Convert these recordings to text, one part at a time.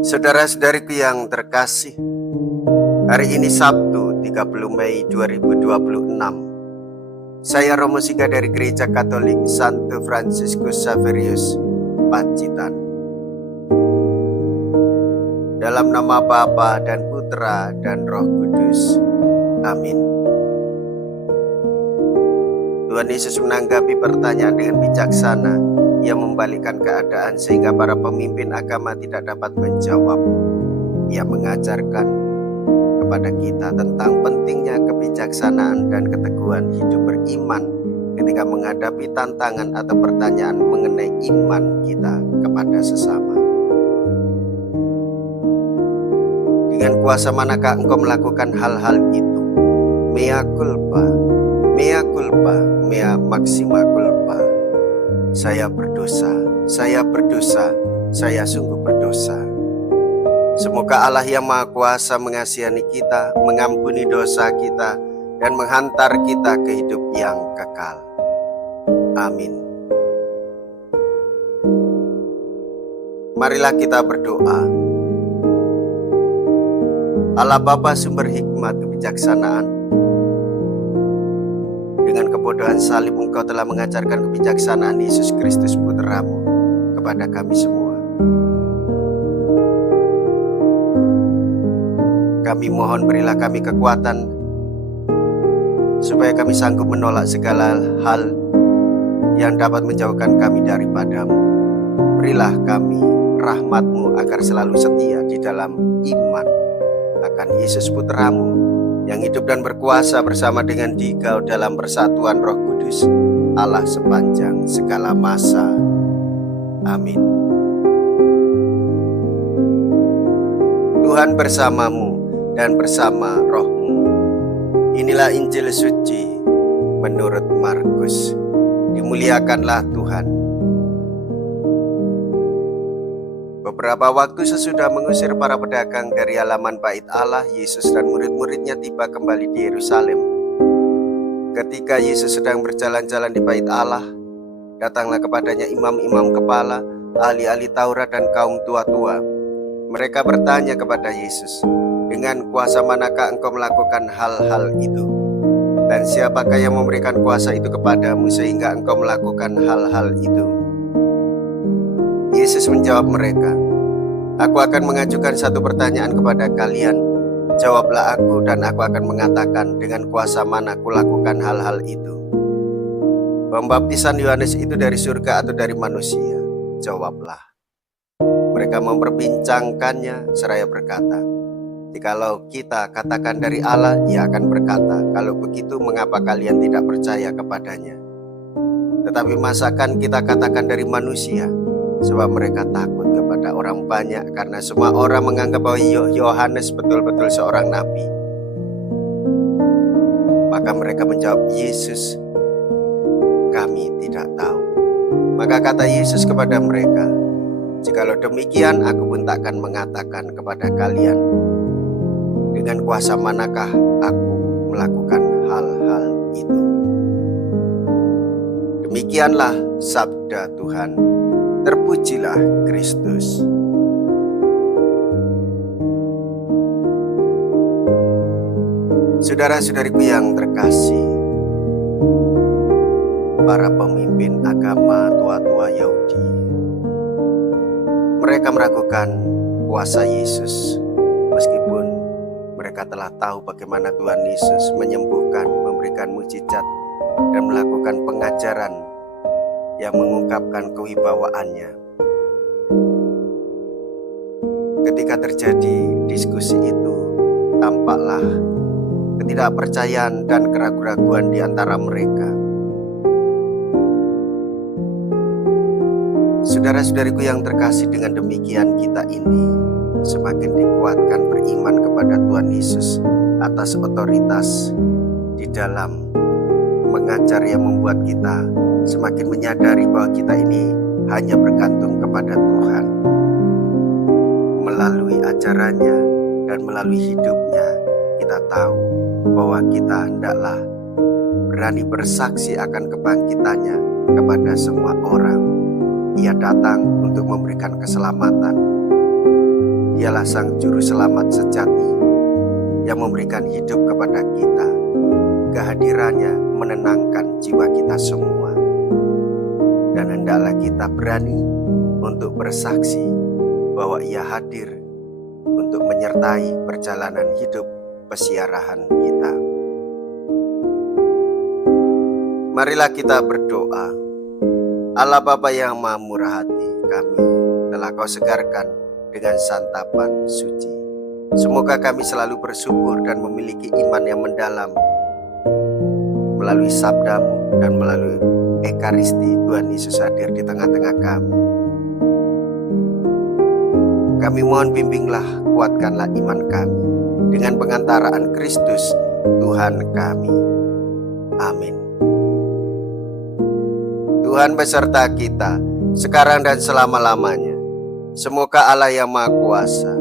Saudara-saudariku yang terkasih, hari ini Sabtu 30 Mei 2026. Saya Romo Siga dari Gereja Katolik Santo Fransiskus Xaverius, Pacitan. Dalam nama Bapa dan Putra dan Roh Kudus. Amin. Tuhan Yesus menanggapi pertanyaan dengan bijaksana. Ia membalikkan keadaan sehingga para pemimpin agama tidak dapat menjawab. Ia mengajarkan kepada kita tentang pentingnya kebijaksanaan dan keteguhan hidup beriman ketika menghadapi tantangan atau pertanyaan mengenai iman kita kepada sesama. Dengan kuasa manakah engkau melakukan hal-hal itu? Mea culpa, mea culpa, mea maxima culpa. Saya berdosa, saya berdosa, saya sungguh berdosa. Semoga Allah yang Maha Kuasa mengasihani kita, mengampuni dosa kita, dan menghantar kita ke hidup yang kekal. Amin. Marilah kita berdoa. Allah Bapa sumber hikmat kebijaksanaan, dengan kebodohan salib Engkau telah mengajarkan kebijaksanaan Yesus Kristus Putra-Mu kepada kami semua. Kami mohon berilah kami kekuatan supaya kami sanggup menolak segala hal yang dapat menjauhkan kami daripada-Mu. Berilah kami rahmat-Mu agar selalu setia di dalam iman akan Yesus Putra-Mu yang hidup dan berkuasa bersama dengan Dikau dalam persatuan Roh Kudus, Allah sepanjang segala masa. Amin. Tuhan bersamamu dan bersama rohmu. Inilah Injil suci menurut Markus. Dimuliakanlah Tuhan. Beberapa waktu sesudah mengusir para pedagang dari halaman bait Allah, Yesus dan murid-muridnya tiba kembali di Yerusalem. Ketika Yesus sedang berjalan-jalan di bait Allah, datanglah kepadanya imam-imam kepala, ahli-ahli Taurat dan kaum tua-tua. Mereka bertanya kepada Yesus, "Dengan kuasa manakah engkau melakukan hal-hal itu? Dan siapakah yang memberikan kuasa itu kepadamu sehingga engkau melakukan hal-hal itu?" Yesus menjawab mereka, "Aku akan mengajukan satu pertanyaan kepada kalian. Jawablah aku dan aku akan mengatakan dengan kuasa mana aku lakukan hal-hal itu. Pembaptisan Yohanes itu dari surga atau dari manusia? Jawablah." Mereka memperbincangkannya seraya berkata, "Jikalau kita katakan dari Allah, Ia akan berkata, 'Kalau begitu mengapa kalian tidak percaya kepadanya?' Tetapi masakan kita katakan dari manusia?" Sebab mereka takut kepada orang banyak karena semua orang menganggap bahwa Yohanes betul-betul seorang nabi. Maka mereka menjawab Yesus, "Kami tidak tahu." Maka kata Yesus kepada mereka, "Jikalau demikian, aku pun takkan mengatakan kepada kalian, dengan kuasa manakah aku melakukan hal-hal itu." Demikianlah sabda Tuhan. Terpujilah Kristus. Saudara-saudariku yang terkasih, para pemimpin agama tua-tua Yahudi, mereka meragukan kuasa Yesus meskipun mereka telah tahu bagaimana Tuhan Yesus menyembuhkan, memberikan mukjizat, dan melakukan pengajaran yang mengungkapkan kewibawaannya. Ketika terjadi diskusi itu, tampaklah ketidakpercayaan dan keraguan-raguan di antara mereka. Saudara-saudariku yang terkasih, dengan demikian kita ini semakin dikuatkan beriman kepada Tuhan Yesus atas otoritas di dalam mengajar yang membuat kita semakin menyadari bahwa kita ini hanya bergantung kepada Tuhan. Melalui ajarannya dan melalui hidupnya, kita tahu bahwa kita hendaklah berani bersaksi akan kebangkitannya kepada semua orang. Ia datang untuk memberikan keselamatan. Dialah Sang Juru Selamat sejati yang memberikan hidup kepada kita. Kehadirannya menenangkan jiwa kita semua. Dan hendaklah kita berani untuk bersaksi bahwa Ia hadir untuk menyertai perjalanan hidup pesiarahan kita. Marilah kita berdoa. Allah Bapa yang Maha Murah Hati, kami telah Kau segarkan dengan santapan suci. Semoga kami selalu bersyukur dan memiliki iman yang mendalam melalui sabda-Mu dan melalui Ekaristi Tuhan Yesus hadir di tengah-tengah kami. Kami mohon bimbinglah, kuatkanlah iman kami dengan pengantaraan Kristus Tuhan kami. Amin. Tuhan beserta kita sekarang dan selama-lamanya. Semoga Allah yang Maha Kuasa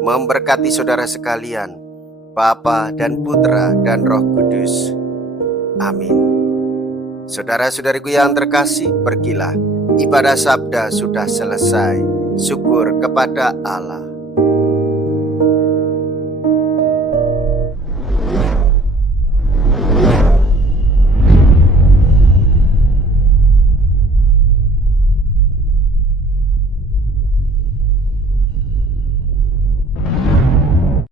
memberkati saudara sekalian, Bapa dan Putra dan Roh Kudus. Amin. Saudara-saudariku yang terkasih, pergilah. Ibadah sabda sudah selesai. Syukur kepada Allah.